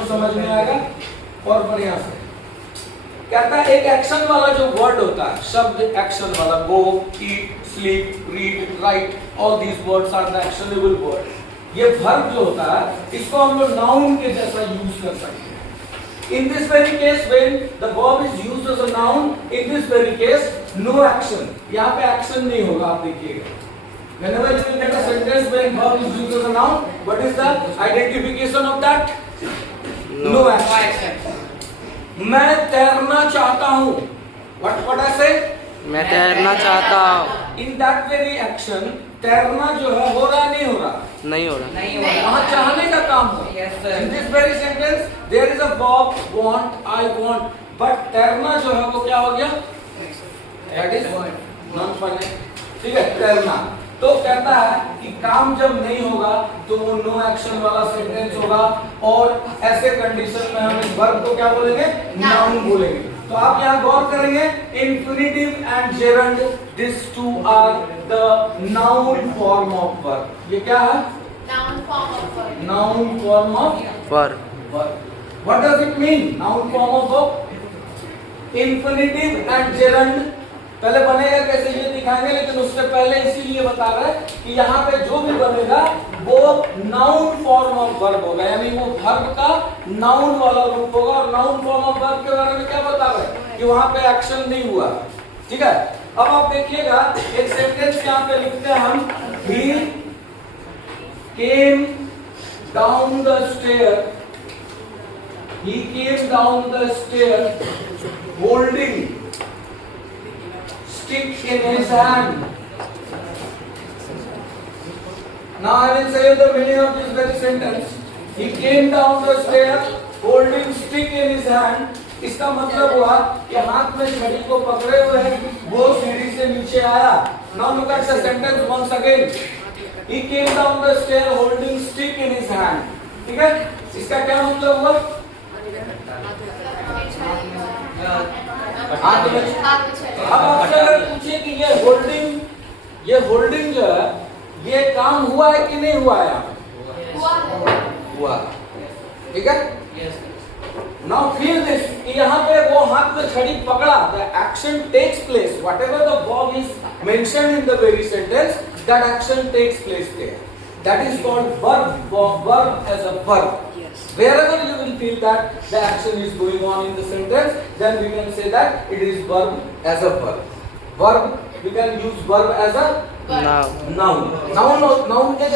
तो समझ में आएगा और बढ़िया से। कहता है एक एक्शन वाला जो वर्ड होता है, शब्द एक्शन वाला, go, eat, sleep, read, write, all these words are the actionable word. ये वर्ब जो होता है इसको हम लोग नाउन के जैसा यूज कर सकते हैं। In this very case, when the verb is used as a noun, in this very case, no action. यहाँ पे action नहीं होगा, आप देखिएगा। Whenever you will get a sentence when verb is used as a noun, what is the identification of that? No action. मैं तैरना चाहता हूँ। What I say? मैं तैरना चाहता हूँ। In that very action, तैरना जो है हो रहा नहीं हो रहा? नहीं हो रहा। वहाँ चाहने का काम हो। In this very sentence, there is a verb want, I want, but तैरना जो है वो क्या हो गया? That is non-finite. ठीक है, तैरना। तो कहता है कि काम जब नहीं होगा तो वो नो एक्शन वाला सेंटेंस होगा, और ऐसे कंडीशन में हम इस वर्ब को क्या बोलेंगे? नाउन बोलेंगे। तो आप यहाँ गौर करेंगे, infinitive and gerund, this two are the noun form of verb. ये क्या है? Noun form of verb. Noun form of verb. Verb. What does it mean? Noun form of verb, infinitive and gerund. पहले बनेगा कैसे ये दिखाएंगे, लेकिन उससे पहले इसीलिए बता रहे हैं कि यहाँ पे जो भी बनेगा वो नाउन फॉर्म ऑफ वर्ब होगा, यानी वो वर्ब का नाउन वाला रूप होगा। और नाउन फॉर्म ऑफ वर्ब के बारे में क्या बता रहे हैं कि वहां पे एक्शन नहीं हुआ। ठीक है, अब आप देखिएगा एक सेंटेंस यहाँ पे लिखते हैं हम, he came down the stair, he came down the stair holding stick in his hand. Now I will say the meaning of this very sentence. He came down the stair holding stick in his hand. इसका मतलब हुआ कि हाथ में छड़ी को पकड़े हुए है, वो सीढ़ी से नीचे आया। Now look at the sentence once again. He came down the stair holding stick in his hand. ठीक है, इसका क्या मतलब हुआ? अब आपसे अगर पूछे कि ये होल्डिंग जो है ये काम हुआ है कि नहीं हुआ है? हुआ। ठीक है, नाउ फील दिस कि यहाँ पे वो हाथ में छड़ी पकड़ा, the action takes place, whatever the verb is mentioned in the very sentence, that action takes place there. That is called verb as a verb. Yes. Wherever you will feel that the action is going on in the sentence, then we can say that it is verb as a verb. Verb, we can use verb as a Noun. noun. Noun के